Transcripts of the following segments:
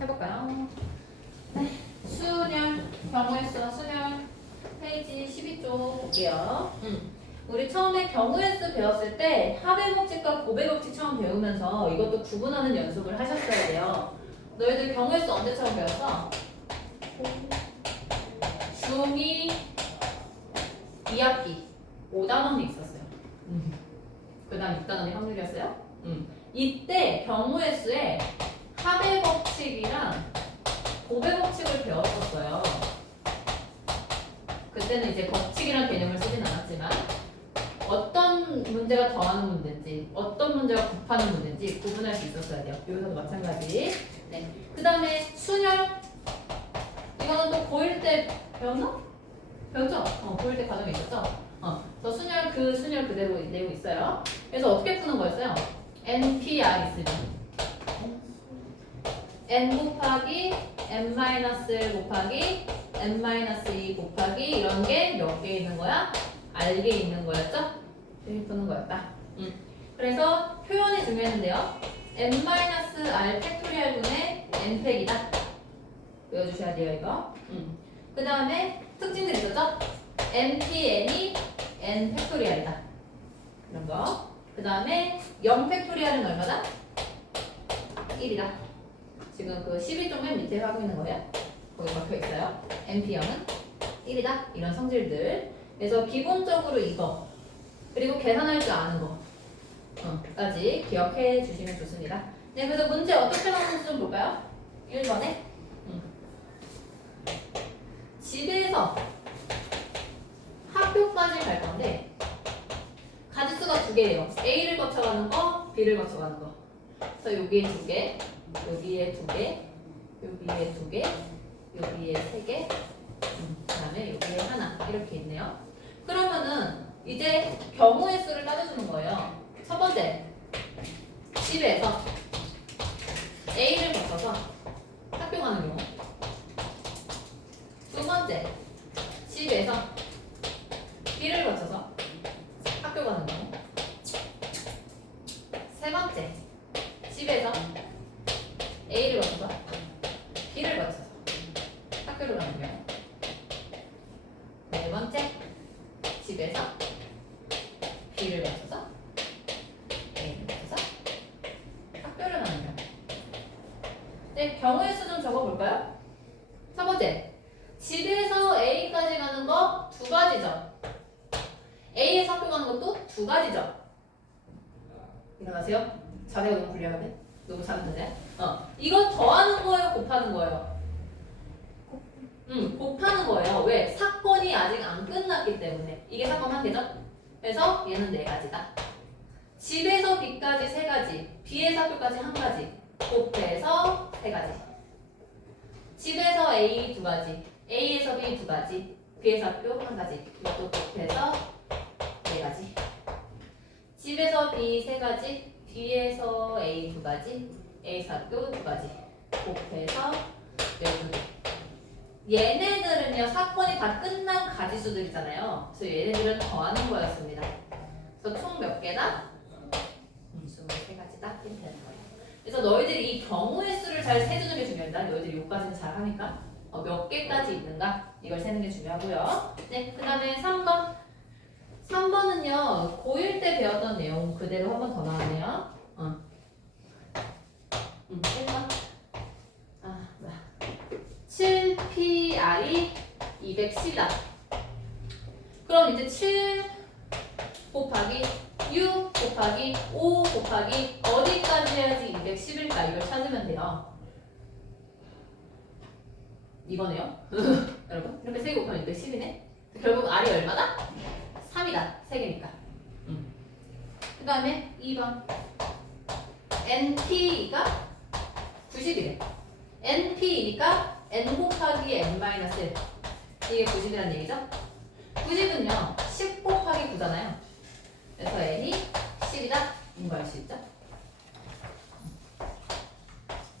해볼까요? 네. 순열, 경우의 수와 순열. 페이지 12쪽 볼게요. 우리 처음에 경우의 수 배웠을 때 합의 법칙과 고백 법칙 처음 배우면서 이것도 구분하는 연습을 하셨어야 돼요. 너희들 경우의 수 언제 처음 배웠어? 중2 2학기 5단원이 있었어요. 그 다음 6단원이 확률이었어요. 이때 경우의 수에 합의 법칙이랑 고백 법칙을 배웠었어요. 그때는 이제 법칙이란 개념을 쓰진 않았지만 어떤 문제가 더하는 문제인지 어떤 문제가 곱하는 문제인지 구분할 수 있었어야 돼요. 여기서도 마찬가지. 네. 그 다음에 순열. 이거는 또 고1 때 배웠나? 배웠죠? 고1 때 과정에 있었죠? 저 순열 그 순열 그대로 내고 있어요. 그래서 어떻게 푸는 거였어요? NPR 있으면 N 곱하기 N-1 곱하기 N-2 곱하기 이런 게 몇 개 있는 거야? R개 있는 거였죠? 이렇게 푸는 거였다. 그래서 표현이 중요했는데요. N-R 팩토리얼분의 N팩이다. 외워주셔야 돼요, 이거. 그 다음에 특징들 있었죠? NPN이 N 팩토리얼이다. 이런 거. 그 다음에 0 팩토리얼은 얼마다? 1이다. 지금 그 12쪽 맨 밑에 하고 있는 거예요. 거기 적혀 있어요. NP0은 1이다. 이런 성질들. 그래서 기본적으로 이거 그리고 계산할 줄 아는 거까지 기억해 주시면 좋습니다. 네, 그래서 문제 어떻게 나오는지 좀 볼까요? 1번에 집에서 학교까지 갈 건데 가지수가 두 개예요. A를 거쳐가는 거, B를 거쳐가는 거. 그래서 여기에 두 개, 여기에 두 개, 여기에 두 개, 여기에 세 개, 그다음에 여기에 하나 이렇게 있네요. 그러면은 이제 경우의 수를 따져주는 거예요. 첫 번째, 집에서 A를 거쳐서 학교 가는 경우. 두 번째, 집에서 B를 거쳐서 학교 가는 경우. 세 번째, 집에서 A를 거쳐서 B를 거쳐서 학교를 가는 경우. 네 번째, 집에서 B를 거쳐서 A를 거쳐서 학교를 가는 경우. 네, 경우의 수 좀 적어볼까요? 첫 번째, 집에서 A까지 가는 거 두 가지죠. A에서 학교 가는 것도 두 가지죠. 일어나세요. 자세가 너무 불리하네. 너무 작은 자세. 이건 더하는 거예요, 곱하는 거예요? 곱하는 거예요. 왜? 사건이 아직 안 끝났기 때문에. 이게 사건 한 개죠? 그래서 얘는 네 가지다. 집에서 B까지 세 가지, B에서 학교까지 한 가지, 곱해서 세 가지. 집에서 A 두 가지, A에서 B 두 가지, B에서 학교 한 가지. 이것도 곱해서 네 가지. 집에서 B 세 가지, B에서 A 두 가지, A에서 학교 두 가지. 곱해서 12개. 얘네들은요, 사건이 다 끝난 가지수들이잖아요. 그래서 얘네들은 더하는 거였습니다. 그래서 총 몇 개다? 23가지다. 이렇게 되는 거예요. 그래서 너희들이 이 경우의 수를 잘 세주는 게 중요하다. 너희들이 여기까지는 잘 하니까 몇 개까지 있는가? 이걸 세는 게 중요하고요. 네, 그 다음에 3번. 3번은요, 고1 때 배웠던 내용 그대로 한 번 더 나왔네요. 1번. 7PR이 210이다. 그럼 이제 7 곱하기 6 곱하기 5 곱하기 어디까지 해야지 210일까? 이걸 찾으면 돼요. 이거네요. 여러분, 이렇게 3개 곱하면 210이네. 결국 R이 얼마다? 3이다. 3개니까. 그 다음에 2번. NP가 90이래. NP니까 N 곱하기 N-1. 이게 90이라는 얘기죠? 90은요, 10 곱하기 9잖아요. 그래서 N이 10이다. 이거 알 수 있죠?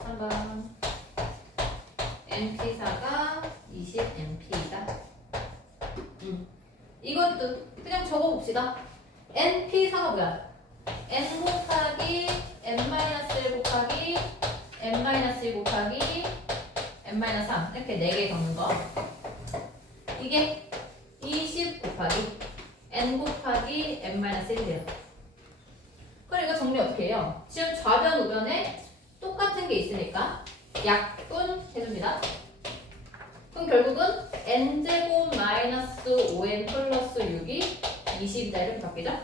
3번. NP4가 20NP이다. 이것도 그냥 적어봅시다. NP4가 뭐야? N 곱하기 N-1 곱하기 N-1 곱하기 n-3 이렇게 4개 적는 거. 이게 20 곱하기 n 곱하기 n-1이래요. 그럼 이거 정리 어떻게 해요? 지금 좌변 우변에 똑같은 게 있으니까 약분 해줍니다. 그럼 결국은 n제곱 마이너스 5n 플러스 6이 20이다 이렇게 바뀌죠?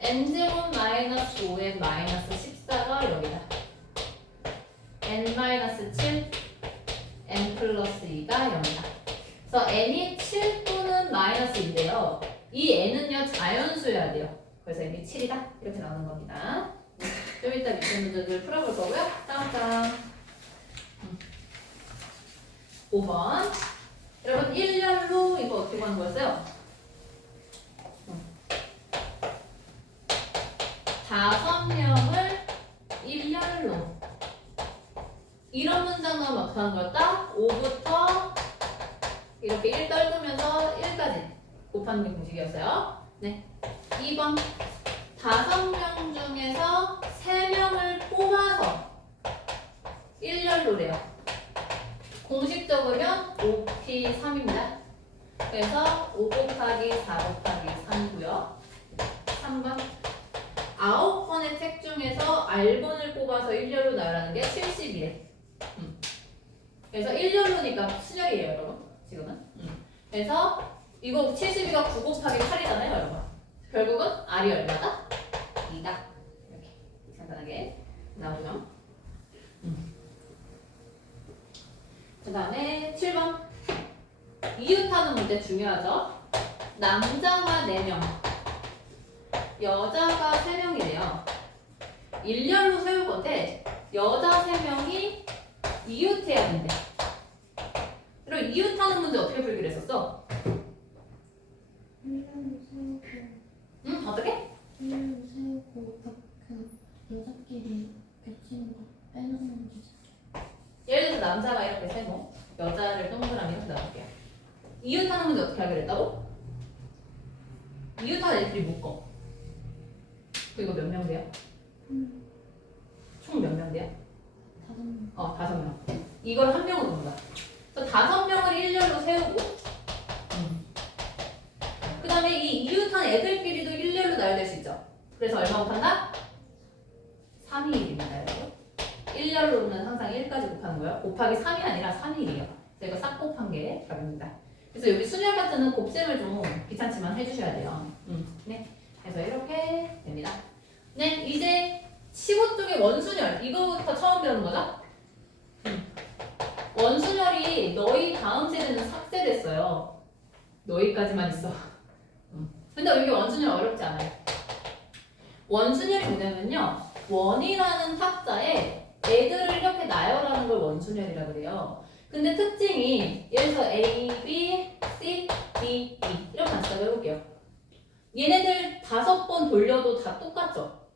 n제곱 마이너스 5n 마이너스 14가 여기다. n 마이너스 7, n 플러스 2가 0이다. 그래서 n이 7 또는 마이너스인데요. 이 n은요 자연수여야 돼요. 그래서 이게 7이다 이렇게 나오는 겁니다. 좀 이따 밑에 문제들 풀어볼 거고요. 다음 장 5번. 여러분 1열로 이거 어떻게 하는 거였어요? 5명을 1열로 이런 문장 나오면 어떻게 하는 거였다? 5부터 이렇게 1 떨구면서 1까지 곱하는 게 공식이었어요. 네. 2번 5명 중에서 3명을 뽑아서 1열로래요. 공식 적으면 5p3입니다. 그래서 5 곱하기 4 곱하기 3이고요. 3번 9번의 책 중에서 R번을 뽑아서 1열로 나열하는 게 70이래. 그래서 1열로니까 순열이에요, 여러분. 지금은. 그래서 이거 72가 9 곱하기 8이잖아요, 여러분. 결국은 R이 얼마다? 2다. 이렇게 간단하게 나오죠. 그 다음에 7번 이웃하는 문제 중요하죠. 남자가 4명 여자가 3명이래요 1열로 세울 건데 여자 3명이 이웃해야 된대. 그럼 이웃하는 문제 어떻게 풀기로 했었어? 1열로 세우고 응? 어떻게? 1열로 세우고 그 여자끼리 겹치는 거 빼놓는 문제. 예를 들어서 남자가 이렇게 세모 여자를 동그라미 이렇게 놔볼게요. 이웃하는 문제 어떻게 하기로 했다고? 이웃하는 애들이 묶어. 그리고 몇 명 돼요? 총 몇 명 돼요? 5명. 5명. 이걸 한 명으로 본다. 그래서 5명을 1열로 세우고 그 다음에 이 이웃한 애들끼리도 1열로 나열될 수 있죠. 그래서 얼마 곱한다? 3이 1입니다. 여러분. 1열로는 항상 1까지 곱하는 거예요. 곱하기 3이 아니라 3이 1이에요. 그래서 이거 싹 곱한 게 답입니다. 그래서 여기 순열 파트는 곱셈을 좀 귀찮지만 해주셔야 돼요. 네. 그래서 이렇게 됩니다. 네, 이제 15쪽의 원순열 이거부터 처음 배우는 거죠? 원순열이 너희 다음 세대는 삭제됐어요. 너희까지만 있어. 근데 이게 원순열 어렵지 않아요. 원순열이 뭐냐면요. 원이라는 탁자에 애들을 이렇게 나열하는 걸 원순열이라고 그래요. 근데 특징이 예를 들어서 A, B, C, D, E 이렇게 같이 해볼게요. 얘네들 5번 돌려도 다 똑같죠?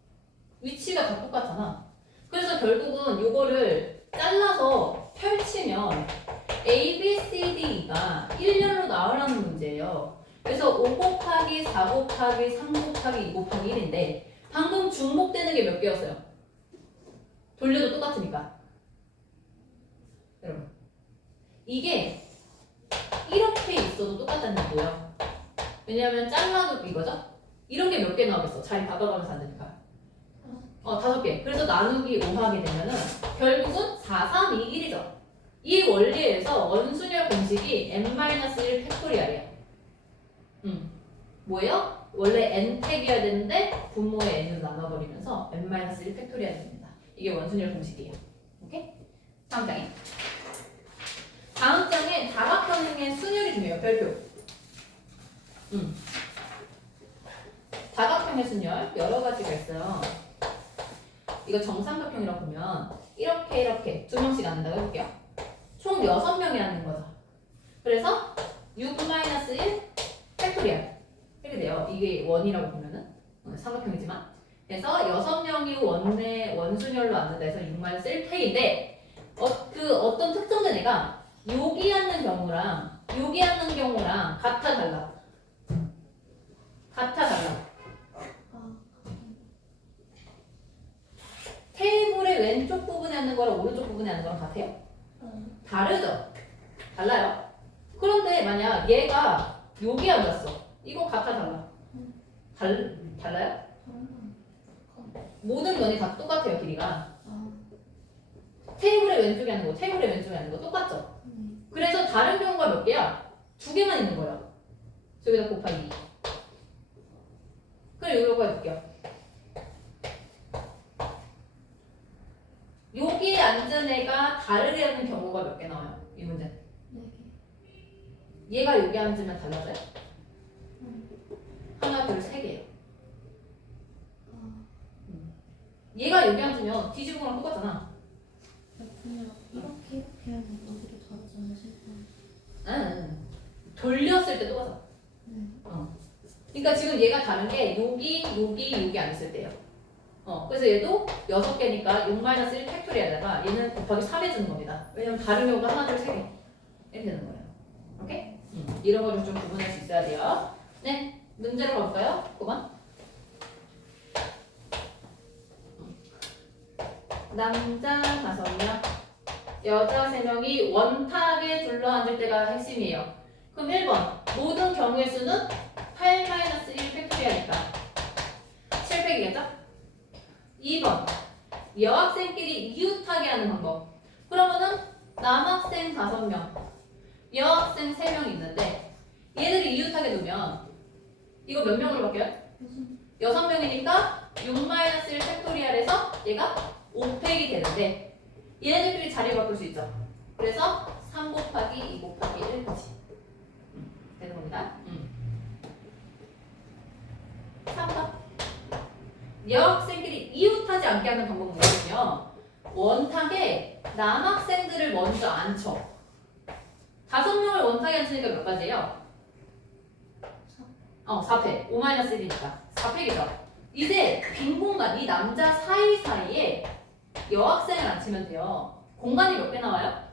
위치가 다 똑같잖아. 그래서 결국은 요거를 잘라서 펼치면 A, B, C, D가 1열로 나오라는 문제예요. 그래서 5 곱하기 4 곱하기 3 곱하기 2 곱하기 1인데 방금 중복되는 게 몇 개였어요? 돌려도 똑같으니까. 여러분 이게 이렇게 있어도 똑같다는 얘기예요. 왜냐하면 잘라도 이거죠? 이런 게 몇 개 나오겠어? 자리 바꿔가면서 안 되니까. 5개. 그래서 나누기 5 하게 되면은 결국은 4, 3, 2, 1이죠. 이 원리에서 원순열 공식이 n-1 팩토리얼이에요. 뭐예요? 원래 n팩이어야 되는데 분모의 n으로 나눠버리면서 n-1 팩토리얼이 됩니다. 이게 원순열 공식이에요. 오케이? 다음 장에. 다음 장에 다각형의 순열이 중요해요. 별표. 다각형의 순열 여러 가지가 있어요. 이거 정삼각형이라고 보면 이렇게 2명씩 나눈다고 해볼게요. 총 6명이라는 거죠. 그래서 6-1 팩토리얼 이렇게 돼요. 이게 원이라고 보면은 삼각형이지만 그래서 6명이 원순열로 앉는다 해서 6-1팩인데 어떤 특정된 애가 여기 앉는 경우랑 여기 앉는 경우랑 같아 달라. 테이블의 왼쪽 부분에 앉는 거랑 오른쪽 부분에 앉는 거랑 같아요? 다르죠? 달라요. 그런데 만약 얘가 여기 앉았어. 이거 같아 달라? 달라요? 모든 면이 다 똑같아요, 길이가. 테이블의 왼쪽에 하는 거, 테이블의 왼쪽에 하는 거 똑같죠? 그래서 다른 경우가 몇 개야? 2개만 있는 거예요. 저기다 곱하기 2. 그럼 이거 해볼게요. 여기 앉은 애가 다르게 하는 경우가 몇 개 나와요? 이 문제. 얘가 여기 앉으면 달라져요? 하나, 둘, 세 개예요. 얘가 여기 앉으면 뒤집은 거랑 똑같잖아. 그냥 이렇게 하면 어디로 다르지 않으실까요? 응. 돌렸을 때 똑같아. 네. 그러니까 지금 얘가 다른 게 여기 안 있을 때예요. 그래서 얘도 6개니까 6-1 팩토리에다가 얘는 곱하기 3 해주는 겁니다. 왜냐면 다른 경우가 하나, 둘, 세 개. 이렇게 되는 거예요. 오케이? 이런 거를 좀 구분할 수 있어야 돼요. 네, 문제로 가볼까요? 9번. 남자 5명, 여자 3명이 원탁에 둘러앉을 때가 핵심이에요. 그럼 1번, 모든 경우의 수는 8-1 팩토리아니까 7팩이겠죠? 2번, 여학생끼리 이웃하게 하는 방법. 그러면은 남학생 5명, 여학생 3명 있는데 얘들이 이웃하게 두면 이거 몇 명으로 바뀌어요? 6명이니까 6-1 팩토리알에서 얘가 5팩이 되는데 얘네들끼리 자리 바꿀 수 있죠. 그래서 3 곱하기 2 곱하기 1까지 되는 겁니다. 3번, 여학생끼리 이웃하지 않게 하는 방법은 뭐냐면요, 원탁에 남학생들을 먼저 앉혀. 5명을 원탁에 앉히니까 몇 가지예요? 4팩. 5-1이니까 4팩이죠. 이제 빈 공간, 이 남자 사이사이에 여학생을 앉히면 돼요. 공간이 몇 개 나와요?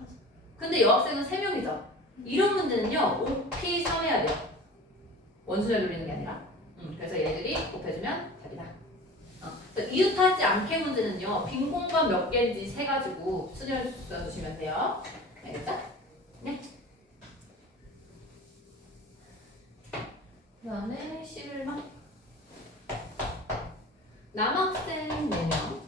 근데 여학생은 3명이죠. 이런 문제는요, 5P3 해야 돼요. 원순을 돌리는 게 아니라. 그래서 얘들이 곱해주면 답이다. 이웃하지 않게 문제는요, 빈 공간 몇 개인지 세가지고 순위를 써주시면 돼요. 알겠죠? 네. 그 다음에 11번. 남학생 4명,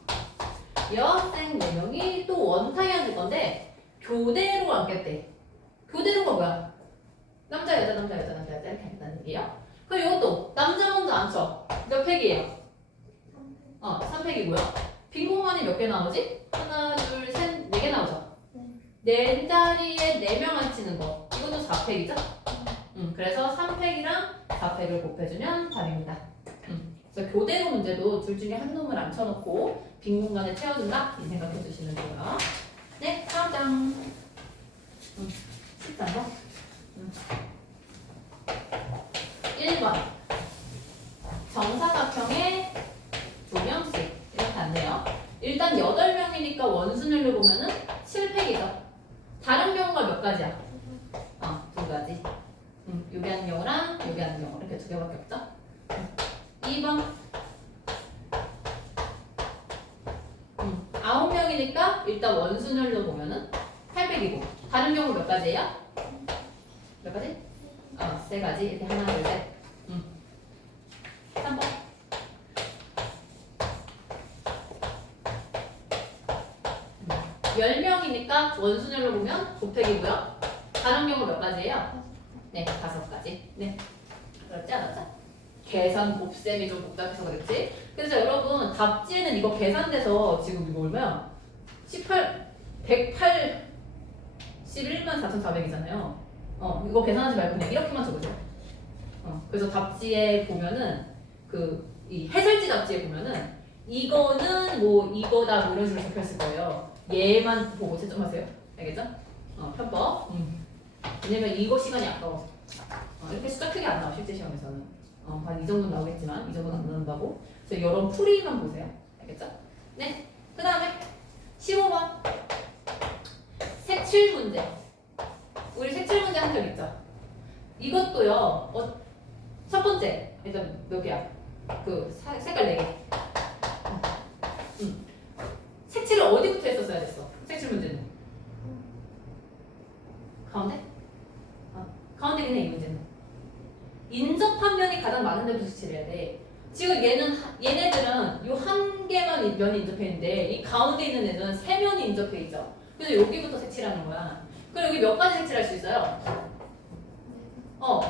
여학생 4명이 또 원탁에 앉을 건데 교대로 앉겠대. 교대로가 뭐야? 남자, 여자, 남자, 여자, 남자, 여자 이렇게 앉는다는 얘기예요. 그럼 이것도 남자 먼저 앉혀. 몇 팩이에요? 3팩이고요. 빈 공간이 몇 개 나오지? 하나, 둘, 셋, 4개 나오죠? 네 자리에 4명 앉히는 거. 이것도 4팩이죠? 그래서 3팩이랑 4팩을 곱해주면 답입니다. 그래서 교대로 문제도 둘 중에 한 놈을 앉혀놓고 빈 공간에 채워준다? 이 생각해 주시면 돼요. 네, 다음 장. 13번. 1번. 정사각형에 2명씩 이렇게 앉네요. 일단 8명이니까 원순위를 보면은 7팩이죠. 다른 경우가 몇 가지야? 2가지. 요게 하는 경우랑 요게 하는 경우 이렇게 2개밖에 없죠? 2번. 9명이니까 일단 원순열로 보면은 800이고 다른 경우 몇 가지예요? 몇 가지? 3가지. 이렇게 하나, 둘, 셋. 3번. 10명이니까 원순열로 보면 곱팩이고요. 다른 경우 몇 가지예요? 네, 5가지. 네. 그렇지 않았죠? 계산 곱셈이 좀 복잡해서 그랬지? 그래서 여러분 답지에는 이거 계산돼서 지금 이거 얼마야? 108 4,400이잖아요. 이거 계산하지 말고 그냥 이렇게만 적으세요. 그래서 답지에 보면은 이 해설지 답지에 보면은 이거는 뭐 이거다 뭐 이런 식으로 적혀있을 거예요. 얘만 보고 채점하세요. 알겠죠? 편법. 왜냐면 이거 시간이 아까워서. 이렇게 숫자 크게 안 나와 실제 시험에서는. 한 이 정도 나오겠지만 이 정도는 안 나온다고. 그래서 이런 풀이만 보세요. 알겠죠? 네. 그 다음에 15번. 색칠 문제. 우리 색칠 문제 한 적 있죠? 이것도요. 첫 번째 일단 몇 개야? 색깔 4개. 색칠을 어디부터 했었어야 됐어? 색칠 문제는 가운데? 가운데긴 해, 이 문제는. 인접한 면이 가장 많은 데부터 색칠을 해야 돼. 지금 얘네들은 요 한 개만 면이 인접해 있는데 이 가운데 있는 애는 세 면이 인접해 있죠. 그래서 여기부터 색칠하는 거야. 그럼 여기 몇 가지 색칠할 수 있어요?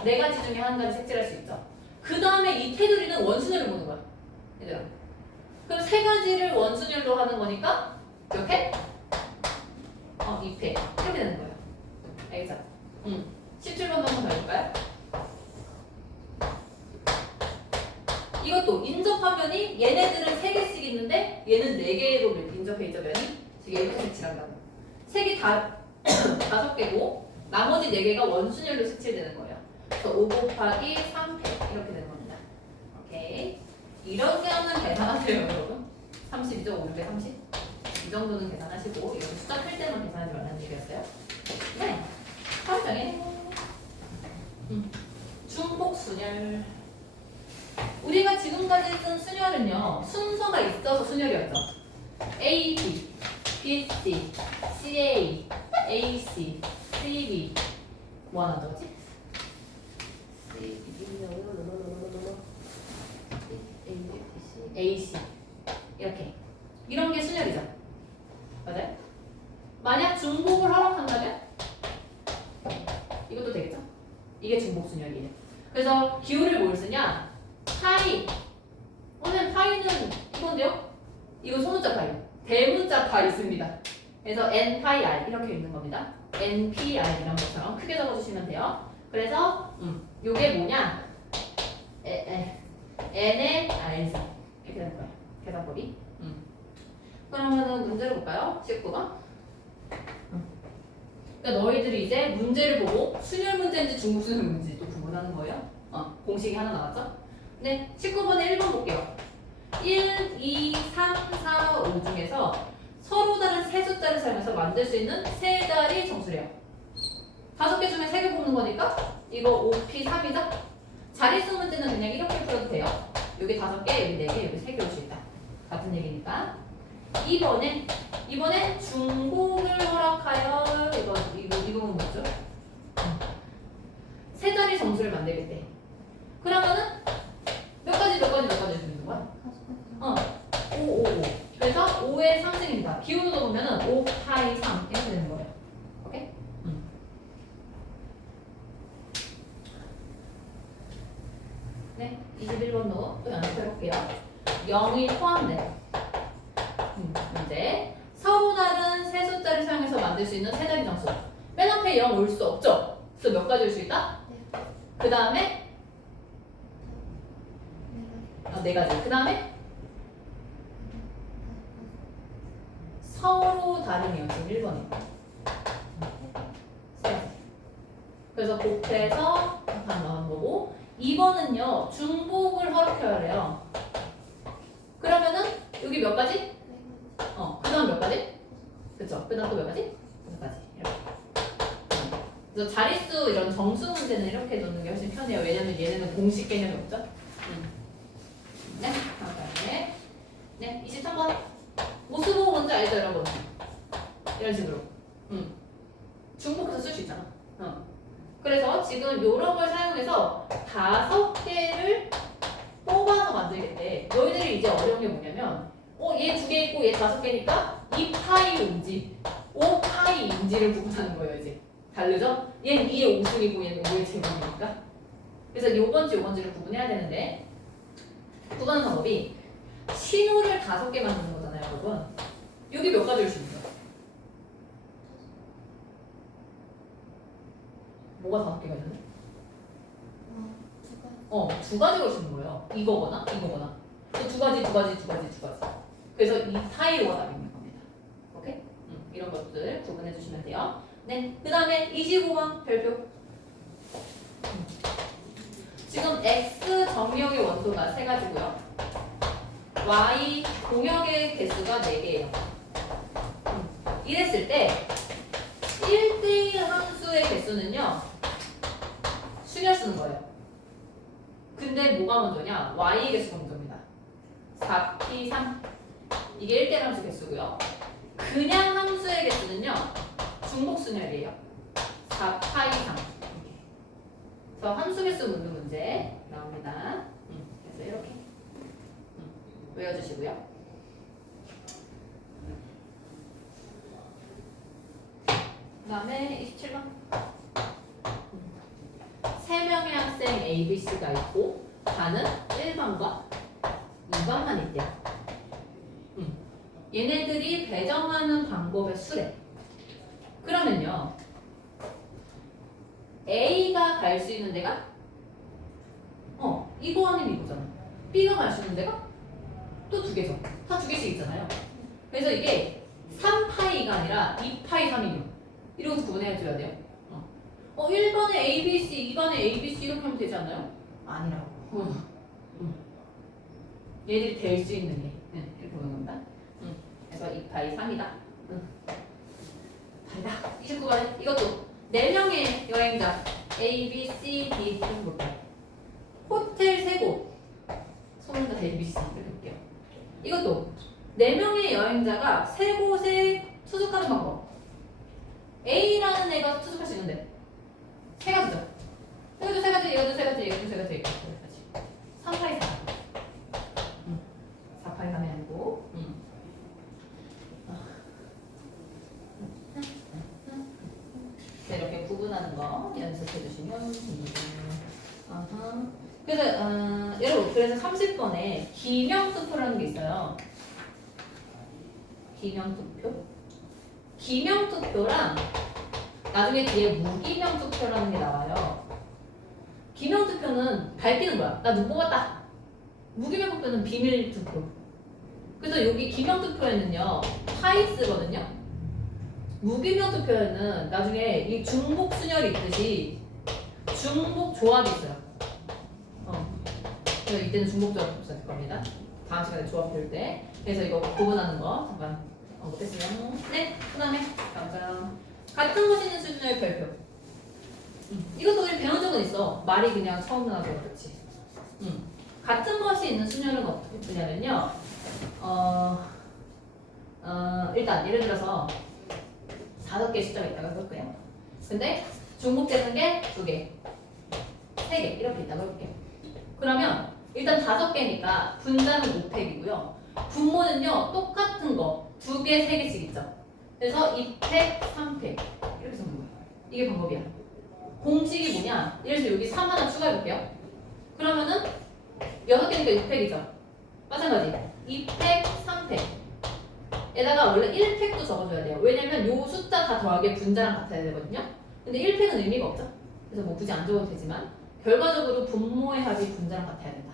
네 가지 중에 한 가지 색칠할 수 있죠. 그 다음에 이 테두리는 원순열을 보는 거야. 얘들아. 그럼 세 가지를 원순열로 하는 거니까 몇 회? 2회. 이렇게 되는 거예요. 알겠죠? 17번도 한번 더 해볼까요? 이것도 인접하면이 얘네들은 3개씩 있는데 얘는 4개로 인접해 있죠, 면이? 지금 이렇게 색칠한다고. 색이 다 5개고 나머지 4개가 원순열로 색칠되는 거예요. 그래서 5 곱하기 3회 이렇게 되는 겁니다. 오케이. 이렇게 하면 계산하세요, 여러분. 30이죠? 5배 30? 이 정도는 계산하시고 이거 숫자 클 때만 계산하지 말라는 얘기였어요. 네. 다음 장에 중복순열. 우리가 지금까지 쓴 순열은요 순서가 있어서 순열이었죠. A, B, B, C, C, A, A, C, C, B 뭐 하나 더지? C, B, A, C 이렇게 이런 게 순열이죠. 맞아요? 만약 중복을 허락한다면 이것도 되겠죠? 이게 중복순열이에요. 그래서 기호를 뭘 쓰냐? 파이. 오늘 파이는 이건데요? 이거 소문자 파이. 대문자 파이 씁니다. 그래서 n 파이 r 이렇게 읽는 겁니다. n p r 이런 것처럼 크게 적어주시면 돼요. 그래서 요게 뭐냐? n의 rc 이렇게 되는 거예요. 계산법이. 그러면은 문제를 볼까요? 19번. 그러니까 너희들이 이제 문제를 보고 순열 문제인지 중복순열 문제인지 또 구분하는 거예요. 공식이 하나 나왔죠? 네, 19번에 1번 볼게요. 1, 2, 3, 4, 5 중에서 서로 다른 세 숫자를 사용해서 만들 수 있는 세 자리 정수래요. 5개 중에 3개 뽑는 거니까 이거 5P3이죠? 자릿수 문제는 그냥 이렇게 풀어도 돼요. 여기 5개, 여기 4개, 여기 3개 올 수 있다. 같은 얘기니까. 2번에 중복을 허락하여 이 부분 뭐죠? 세 자리 정수를 만들겠대. 그러면은 몇 가지 주는 거야? 5, 5, 5. 그래서 5의 상승입니다. 기울어서 보면은 5, 4, 2, 3 이렇게 되는 거예요. 오케이? 네, 21번도 또 연습해볼게요. 0이 포함된 문제. 서로 다른 세 숫자를 사용해서 만들 수 있는 세 자리 정수. 맨 앞에 0 올 수 없죠? 그래서 몇 가지 올 수 있다? 그 다음에 4가지. 그 다음에 서로 다름이요. 지금 1번이. 그래서 곱해서 한 넣은 거고 2번은요. 중복을 허락해야 해요. 그러면은 여기 몇 가지? 그 다음 몇 가지? 그쵸? 그 다음 또 몇 가지? 5가지. 이렇게. 그래서 자릿수 이런 정수 문제는 이렇게 놓는 게 훨씬 편해요. 왜냐면 얘네는 공식 개념이 없죠? 네, 다음에 네, 23번 모스보 뭔지 알죠, 여러분? 이런 식으로 중복해서 쓸 수 있잖아. 그래서 지금 요런 걸 사용해서 5개를 뽑아서 만들겠대. 너희들이 이제 어려운 게 뭐냐면 얘 2개 있고 얘 5개니까 2파이인지 5파이인지를 구분하는 거예요. 이제 다르죠? 얘는 2의 5승이고 얘는 5의 제곱이니까. 그래서 요건지를 구분해야 되는데 구분하는 방법이 신호를 5개 만드는 거잖아요, 여러분. 여기 몇 가지 올 수 있어요? 뭐가 5개가 있는데? 2가지가 올 수 있는 거예요. 이거거나. 또 2가지. 그래서 이 타이로가 답이 있는 겁니다. 오케이? 이런 것들 구분해 주시면 돼요. 네, 그 다음에 25번 별표. 지금 x 정역의 원소가 3가지고요. y 공역의 개수가 4개예요. 이랬을 때 1대1 함수의 개수는요. 순열 쓰는 거예요. 근데 뭐가 먼저냐? y의 개수가 먼저입니다. 4p3 이게 1대1 함수 개수고요. 그냥 함수의 개수는요. 중복순열이에요. 4파이 3. 저 함수개수 묻는 문제 나옵니다. 그래서 이렇게 외워주시고요. 그 다음에 27번. 3명의 학생 A, B, C가 있고 반은 1반과 2반만 있대요. 얘네들이 배정하는 방법의 수래. 그러면요, A가 갈 수 있는 데가 이거 아니면 이거잖아. B가 갈 수 있는 데가 또 2개죠. 다 2개씩 있잖아요. 그래서 이게 3파이가 아니라 2파이 3이요. 이러고 구분해줘야 돼요. 1번에 A, B, C, 2번에 A, B, C 이렇게 하면 되지 않나요? 아니라고. 얘들이 될 수 있는 게 이렇게 보는 겁니다. 그래서 2파이 3이다. 다르다. 29번에 이것도 4명의 여행자 A, B, C, D 이렇게 볼까요? 호텔 3곳 손을 다 A, B, C 이렇게 볼게요. 이것도 4명의 여행자가 3곳에 투숙하는 방법. A라는 애가 투숙할 수 있는데 3가지죠. 이것도 3가지, 이것도 3가지, 이것도 3가지, 이것도 3가지. 3파이 4. 4파이 3이 아니고. 네, 이렇게 구분하는 거 연습해 주시면 됩니다. 그래서 여러분, 그래서 30번에 기명투표라는 게 있어요. 기명투표? 기명투표랑 나중에 뒤에 무기명투표라는 게 나와요. 기명투표는 밝히는 거야. 나 누구 뽑았다. 무기명투표는 비밀투표. 그래서 여기 기명투표에는요 파이스거든요. 무기명투표에는 나중에 이 중복 순열이 있듯이 중복 조합이 있어요. 그래서 이때는 중복 조합 없을 겁니다. 다음 시간에 조합 볼 때. 그래서 이거 구분하는 거 잠깐 언급했어요. 네, 그 다음에 같은 것이 있는 수준의 별표. 이것도 우리 배운 적은 있어. 말이 그냥 처음 나와서 그렇지. 같은 것이 있는 순열은 어떻게 푸냐면요. 일단 예를 들어서 5개 숫자가 있다고 해볼게요. 근데 중복되는 게 2개, 3개 이렇게 있다고 해볼게요. 그러면 일단 5개니까 분자는 5팩이고요. 분모는요 똑같은 거 2개, 3개씩 있죠. 그래서 2팩, 3팩 이렇게 쓰는 거예요. 이게 방법이야. 공식이 뭐냐? 예를 들어서 여기 3 하나 추가해볼게요. 그러면은 6개니까 6팩이죠. 마찬가지 2팩, 3팩 에다가 원래 1팩도 적어줘야 돼요. 왜냐면 요 숫자 다 더하기 분자랑 같아야 되거든요. 근데 1팩은 의미가 없죠. 그래서 뭐 굳이 안 적어도 되지만 결과적으로 분모의 합이 분자랑 같아야 된다.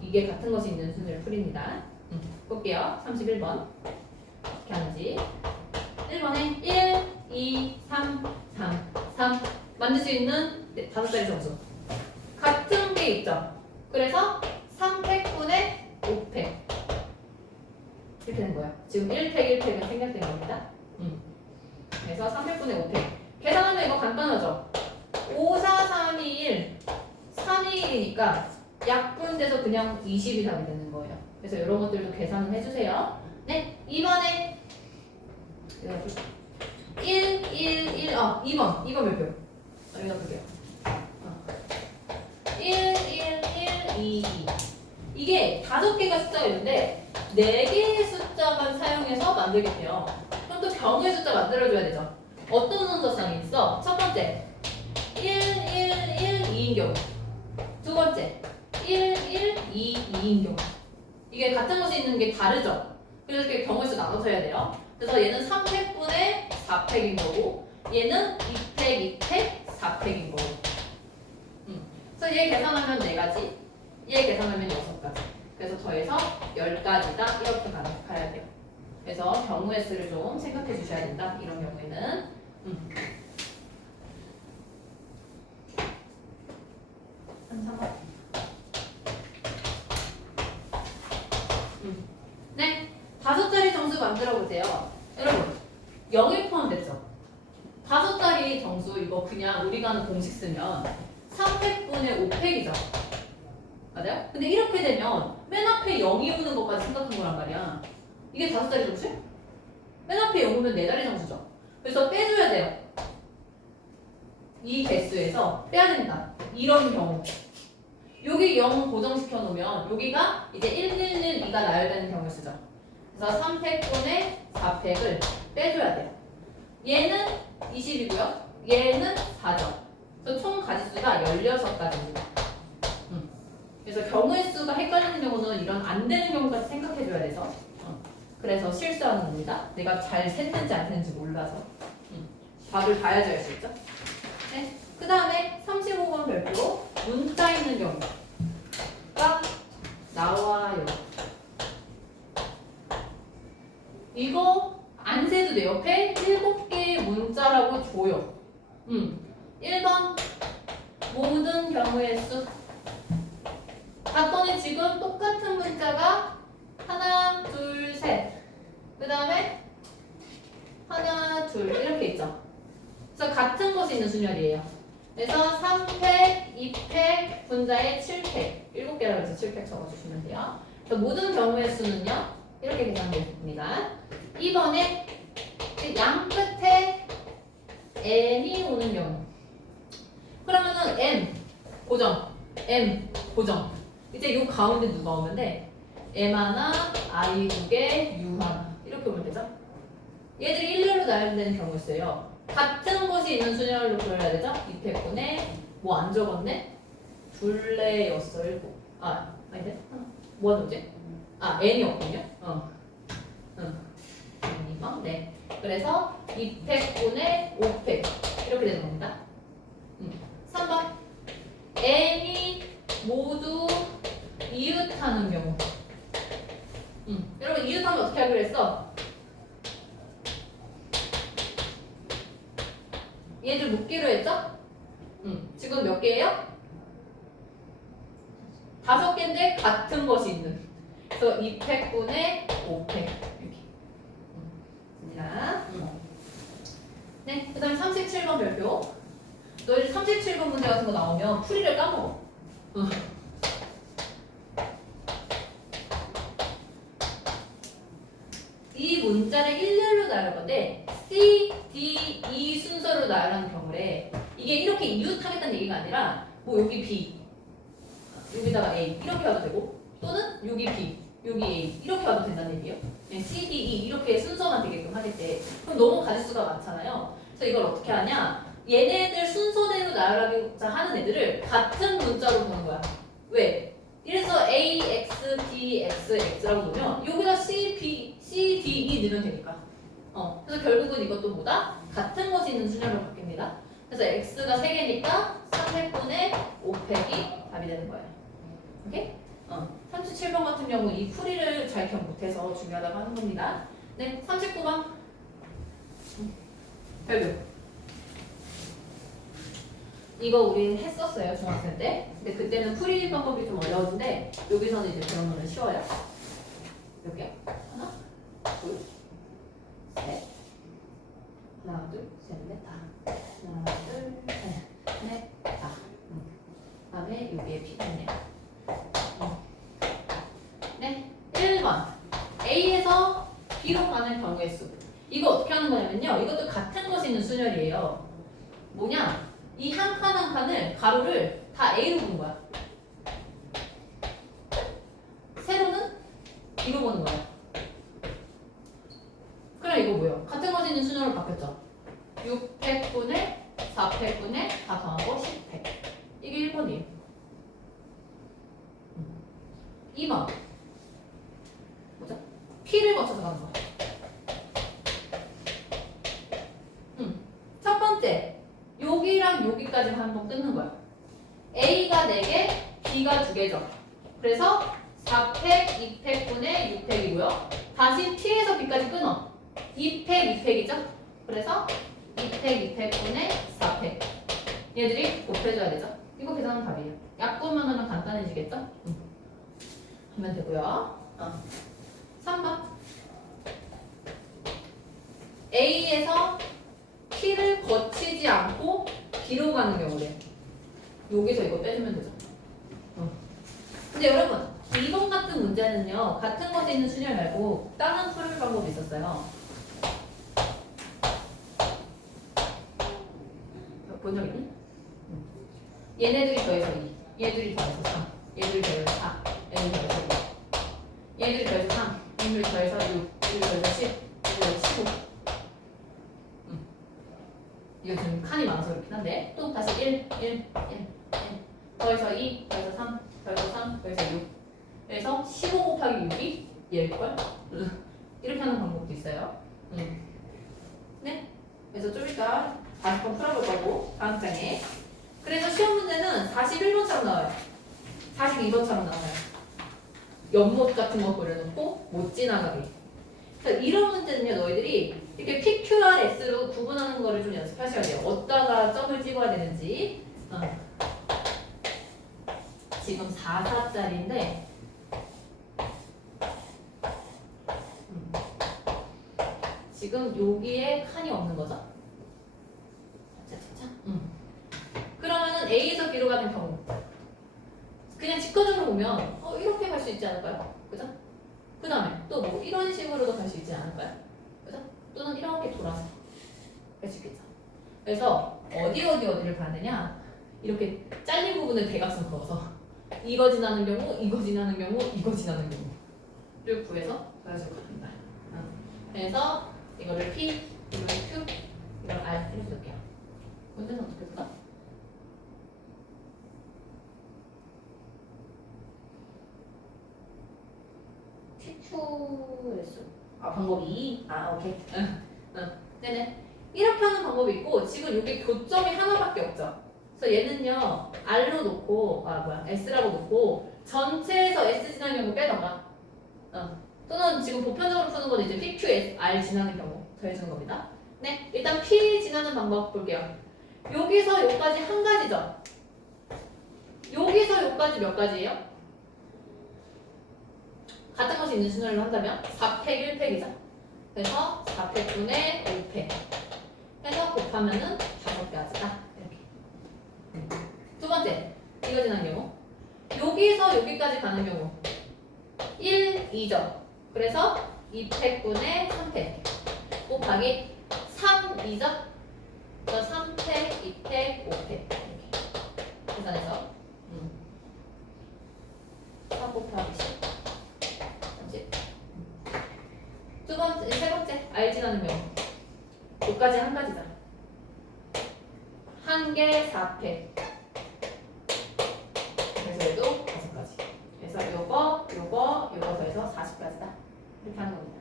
이게 같은 것이 있는 순위를 풀입니다. 볼게요. 31번 어떻게 하는지. 1번에 1, 2, 3, 3 만들 수 있는 5자리 정수 같은 게 있죠. 그래서 3팩분의 5팩 이렇게 된 거예요. 지금 1팩, 1팩은 생략된 겁니다. 그래서 3팩분의 5팩 계산하면 이거 간단하죠. 5, 4, 3, 2, 1 3, 2, 1이니까 약분돼서 그냥 20이 답이 되는 거예요. 그래서 이런 것들도 계산을 해주세요. 네, 2번에 1, 1, 1, 2번 몇 표? 여기다 볼게요. 1, 1, 1, 2, 2 이게 5개가 숫자가 있는데 4개의 숫자만 사용해서 만들게 돼요. 그럼 또 경우의 숫자 만들어줘야 되죠. 어떤 순서상이 있어? 첫 번째 1, 1, 1, 2인 경우 두 번째 1, 1, 2, 2인 경우 이게 같은 곳에 있는 게 다르죠? 그래서 이렇게 경우의 수 나눠서 해야 돼요. 그래서 얘는 3팩분의 4팩인 거고 얘는 2팩, 2팩, 4팩인 거고 그래서 얘 계산하면 4가지 얘 계산하면 6가지 그래서 더해서 10가지다 이렇게 가야 돼요. 그래서 경우의 수를 좀 생각해 주셔야 된다. 이런 경우에는 네, 5자리 정수 만들어 보세요. 여러분 0이 포함됐죠? 5자리 정수 이거 그냥 우리가 하는 공식 쓰면 3팩분의 5팩이죠. 맞아요? 근데 이렇게 되면 맨 앞에 0이 오는 것까지 생각한 거란 말이야. 이게 5자리 정수야? 맨 앞에 0 오면 4자리 정수죠. 그래서 빼줘야 돼요. 이 개수에서 빼야 된다. 이런 경우. 여기 0 고정시켜 놓으면 여기가 이제 111, 2가 나열되는 경우를 쓰죠. 그래서 3팩분의 4팩을 빼줘야 돼요. 얘는 20이고요. 얘는 4죠. 그래서 총 가지수가 16가지입니다. 그래서 경우의 수가 헷갈리는 경우는 이런 안 되는 경우까지 생각해줘야 돼서 그래서 실수하는 겁니다. 내가 잘 샜는지 안 샜는지 몰라서 답을 봐야지 알 수 있죠. 네. 그 다음에 35번 별표로 문자 있는 경우가 나와요. 이거 안 세도 돼. 옆에 7개의 문자라고 줘요. 1번 모든 경우의 수. 봤더니 지금 똑같은 문자가 하나, 둘, 셋. 그 다음에 하나, 둘 이렇게 있죠. 그래서 같은 것이 있는 순열이에요. 그래서 3팩, 2팩, 분자에 7팩. 7개라고 해서 7팩 적어주시면 돼요. 그래서 모든 경우의 수는요. 이렇게 계산됩니다. 2번에 양 끝에 m이 오는 경우. 그러면은 m 고정, m 고정. 이제 요 가운데 누가 오면 돼? m 하나, i 2개, u 하나. 이렇게 오면 되죠? 얘들이 일렬로 나열되는 경우 있어요. 같은 것이 있는 순열로 그려야 되죠? 2팩분에 뭐 안 적었네? 둘레였어 7. 아, 아닌데? 뭐 하는 거지? 아, n이 없군요. 네. 그래서 2팩분의 5팩 이렇게 되는 겁니다. 3번 n이 모두 이웃하는 경우. 여러분 이웃하면 어떻게 하기로 했어? 얘들 묶기로 했죠? 지금 몇 개예요? 5개인데 같은 것이 있는. 그래서 2팩분의 5팩 이렇게. 자, 네, 그 다음에 37번 별표. 너희들 37번 문제 같은 거 나오면 풀이를 까먹어. 이 문자를 일렬로 나열 건데 C, D, E 순서로 나열하는 경우에 이게 이렇게 이웃하겠다는 얘기가 아니라 뭐 여기 B, 여기다가 A 이렇게 와도 되고 또는 여기 B, 여기 A 이렇게 와도 된다는 얘기예요. C, D, E 이렇게 순서만 되게끔 하겠대. 그럼 너무 가지수가 많잖아요. 그래서 이걸 어떻게 하냐? 얘네들 순서대로 나열하고자 하는 애들을 같은 문자로 보는 거야. 왜? 이래서 A, X, B, X, X라고 놓으면 여기다 C, B, C, D, E 넣으면 되니까. 그래서 결국은 이것도 뭐다? 같은 것이 있는 순열로 바뀝니다. 그래서 X가 3개니까 300분의 5팩이 답이 되는 거예요. 오케이? 37번 같은 경우 이 풀이를 잘 기억 못해서 중요하다고 하는 겁니다. 네, 39번 별표. 이거 우리 했었어요 중학생 때. 근데 그때는 풀이 방법이 좀 어려웠는데 여기서는 이제 배우면 쉬워요. 몇 개? 하나, 둘, 셋. 하나, 둘, 셋, 넷, 다. 하나, 둘, 셋, 넷, 다. 그다음에 여기에 P가 있네요. 네, 1번 A에서 B로 가는 경우의 수. 이거 어떻게 하는 거냐면요. 이것도 같은 것이 있는 순열이에요. 뭐냐? 이 한 칸 한 칸을 가로를 다 A로 본 거야. 세로는 B로 보는 거야. 그럼 이거 뭐예요? 같은 것이 있는 순열로 바뀌었죠. 6팩분의 4팩분의 다 더하고 10팩. 이게 1번이에요. 2번 뭐죠? P를 거쳐서 가는 거야. 첫 번째 여기랑 여기까지 한번 끊는 거야. A가 4개, B가 2개죠. 그래서 4팩, 2팩분의 6팩이고요. 다시 P에서 B까지 끊어. 2팩, 2팩이죠. 그래서 2팩, 2팩분의 4팩. 얘들이 곱해줘야 되죠. 이거 계산하면 답이에요. 약분만 하면 간단해지겠죠? 하면 되고요. 3번 A에서 P를 거치지 않고 B로 가는 경우래. 여기서 이거 빼주면 되죠. 근데 여러분 2번 같은 문제는요. 같은 것에 있는 순열 말고 다른 풀 방법이 있었어요. 본 적 있니? 얘네들이 더해서 2, 얘들이 더해서 3, 얘들이 더해서 4, 얘들이 더해서 5, 얘들이 더해서 3, 얘들이 더해서 6, 얘들이 더해서 10, 얘들이 더해서 15. 이거 좀 칸이 많아서 그렇긴 한데 또 다시 1, 1, 1, 1 더해서 2, 더해서 3, 더해서 3, 더해서 6 그래서 15 곱하기 6이 얘일걸? 이렇게 하는 방법도 있어요. 네? 그래서 좀 이따 40번 풀어볼 거고 다음 장에 그래서 시험 문제는 41번처럼 나와요. 42번처럼 나와요. 연못 같은 거 그려놓고 못 지나가게. 그래서 이런 문제는요 너희들이 이렇게 PQRS로 구분하는 거를 좀 연습하셔야 돼요. 어디다가 점을 찍어야 되는지. 지금 44짜리인데 지금 여기에 칸이 없는 거죠? 차차차. 그러면은 A에서 B로 가는 경우 그냥 직관적으로 보면 이렇게 갈 수 있지 않을까요? 그죠? 그 다음에 또 뭐 이런 식으로도 갈 수 있지 않을까요? 그죠? 또는 이렇게 돌아서 갈 수 있겠죠. 그래서 어디를 봐야 되냐? 이렇게 잘린 부분을 대각선 그어서 이거 지나는 경우, 이거 지나는 경우, 이거 지나는 경우를 구해서 그래가지고 갑니다. 그래서 이거를 P, 이걸 Q, 이걸 R 이렇게 넣을게요. 문제는 어떻게 쓸까? TQS 방법이 오케이. 네네. 이렇게 하는 방법이 있고 지금 여기 교점이 하나밖에 없죠. 그래서 얘는요 R로 놓고 S라고 놓고 전체에서 S 지나는 경우 빼던가 또는 지금 보편적으로 푸는 건 이제 PQS R 지나는 경우 더해주는 겁니다. 네, 일단 P 지나는 방법 볼게요. 여기서 여기까지 한 가지죠. 여기서 여기까지 몇 가지예요? 같은 것이 있는 순서로 한다면 4팩 1팩이죠. 그래서 4팩분의 5팩 해서 곱하면은 5가지다. 이렇게. 두 번째, 이거 지난 경우 여기서 여기까지 가는 경우 1, 2죠. 그래서 2팩분의 3팩 곱하기 3, 2죠. 그래서 3팩, 2팩, 5팩 이렇게 계산해서 4 곱하기 10 두 번째, 세 번째 R 지나는 경우 여기까지 한 가지다. 한 개 4팩 그래서 얘도 5가지. 그래서 요거 더해서 40가지다. 이렇게 하는 겁니다.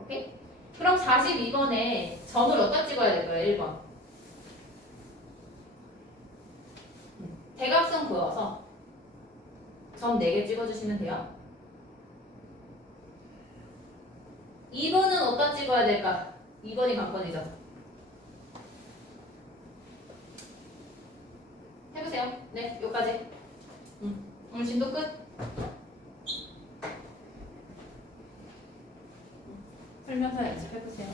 오케이? 그럼 42번에 점을 어디다 찍어야 될까요? 1번. 대각선 그어서 점 4개 찍어주시면 돼요. 2번은 어디다 찍어야 될까? 2번이 관건이죠. 해보세요. 네, 여기까지. 오늘 진도 끝. 설명서 연습해보세요.